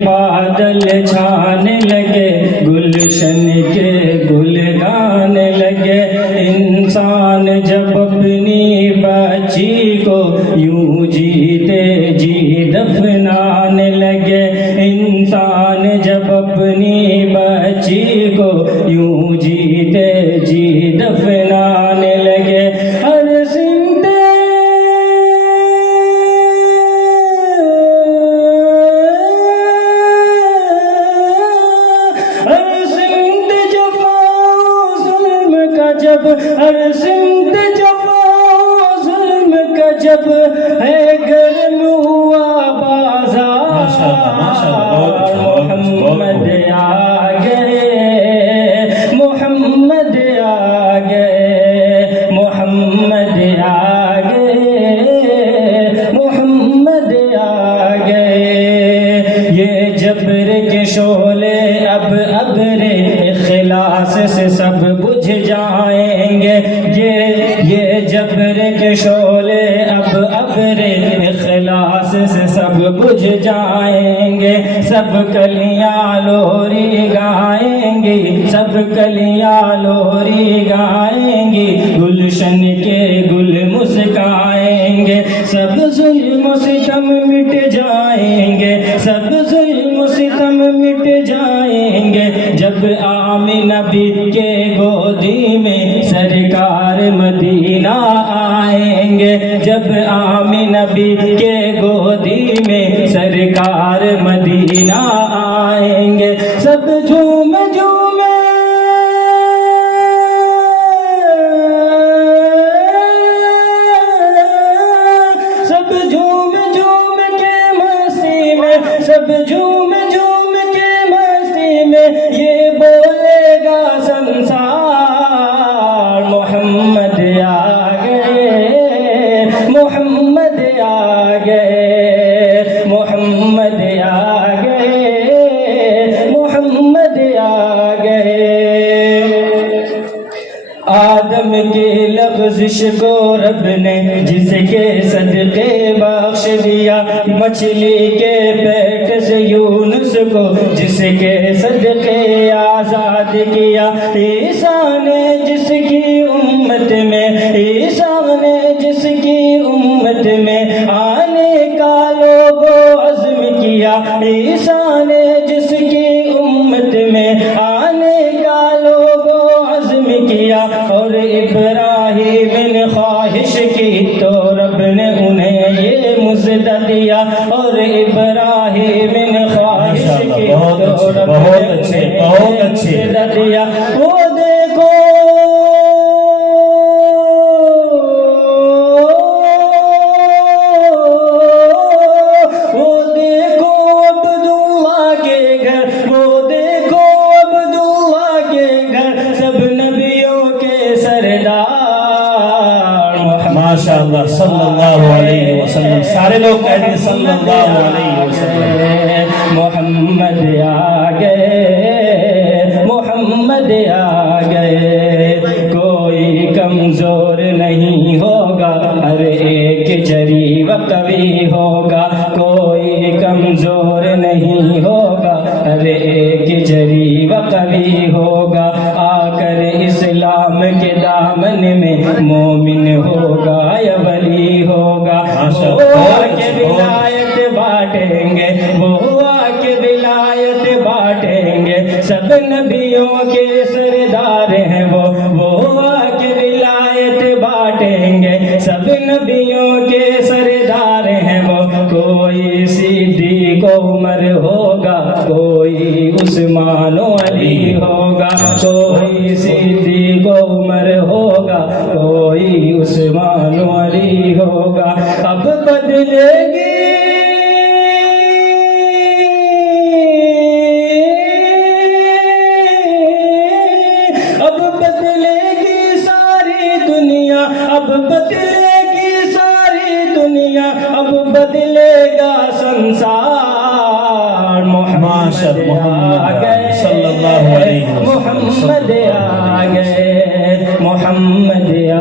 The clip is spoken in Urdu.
بادل چھانے لگے گلشن کے گل گانے لگے، انسان جب اپنی بچی کو یوں جیتے جی دفنانے لگے، انسان جب اپنی بچی کو یوں جیتے جی دفنانے لگے، ہر سمت جفا ظلم کا جب ہے گرم ہوا بازار، محمد آ گئے، محمد آ گئے، محمد آ گئے، محمد آ گئے، یہ جبر کے شعلے اب ابر اخلاص سے سب بجھ جائیں گے، یہ جبر کے شعلے اب ابر اخلاص سے سب بجھ جائیں گے، سب کلیاں لوری گائیں گی، سب کلیاں لوری گائیں گی، گلشن کے گل مسکائیں گے، سب ظلم و ستم مٹ جائیں گے، سب ظلم و ستم مٹ جائیں گے، جب آمنہ بی کے گودی میں سرکار مدینہ آئیں گے، جب آمنہ بی کے گودی میں سرکار مدینہ آئیں گے، سب جھوم جھوم سب جھوم جھوم کے مستی میں، سب جھوم جھوم کے مستی میں یہ بولے گا سنسار، محمد آ گئے، محمد آ گئے، محمد آ گئے، محمد آ گئے، آدم کی لغزش کو رب نے جس کے صدقے بخش دیا، مچھلی کے پیٹ سے یونس کو جس کے صدقے آزاد کیا، عیسیٰ نے جس کی امت میں، عیسیٰ نے جس کی امت میں آنے کا لوگو عزم کیا، عیسیٰ نے جس کی امت میں آنے کا لوگو عزم کیا، اور ابراہیم نے خواہش کی تو رب نے انہیں یہ مژدہ دیا، اور ابراہیم نے خواہش کی تو رب نے انہیں یہ مژدہ دیا، وہ دیکھو عبداللہ کے گھر، وہ دیکھو عبداللہ کے گھر، سب نبیوں کے سردار، ماشاءاللہ صلی اللہ علیہ وسلم، سارے لوگ کہہ دیں صلی اللہ علیہ وسلم، محمد آ گئے، محمد آ گئے، کوئی کمزور نہیں ہوگا، ہر ایک جری و قوی ہوگا، کوئی کمزور نہیں ہوگا، ہر ایک جری و قوی ہوگا، آ کر اسلام کے دامن میں مومن ہوگا یا ولی ہوگا، وہ آ کے ولایت بانٹیں گے، وہ آ کے ولایت بانٹیں گے، سب نبیوں کے سردار ہیں وہ آ کے ولایت بانٹیں گے، سب نبیوں کے سردار ہیں وہ، کوئی صدیق و عمر ہوگا، کوئی عثمان و علی ہوگا، کوئی صدیق و عمر ہوگا، کوئی عثمان و علی ہوگا، اب بدلے گی اب بدلے گی ساری دنیا، اب بدلے گی ساری دنیا، اب بدلے گا سنسار، محمد آ گئے صلی اللہ علیہ وسلم، محمد آ گئے، محمد آ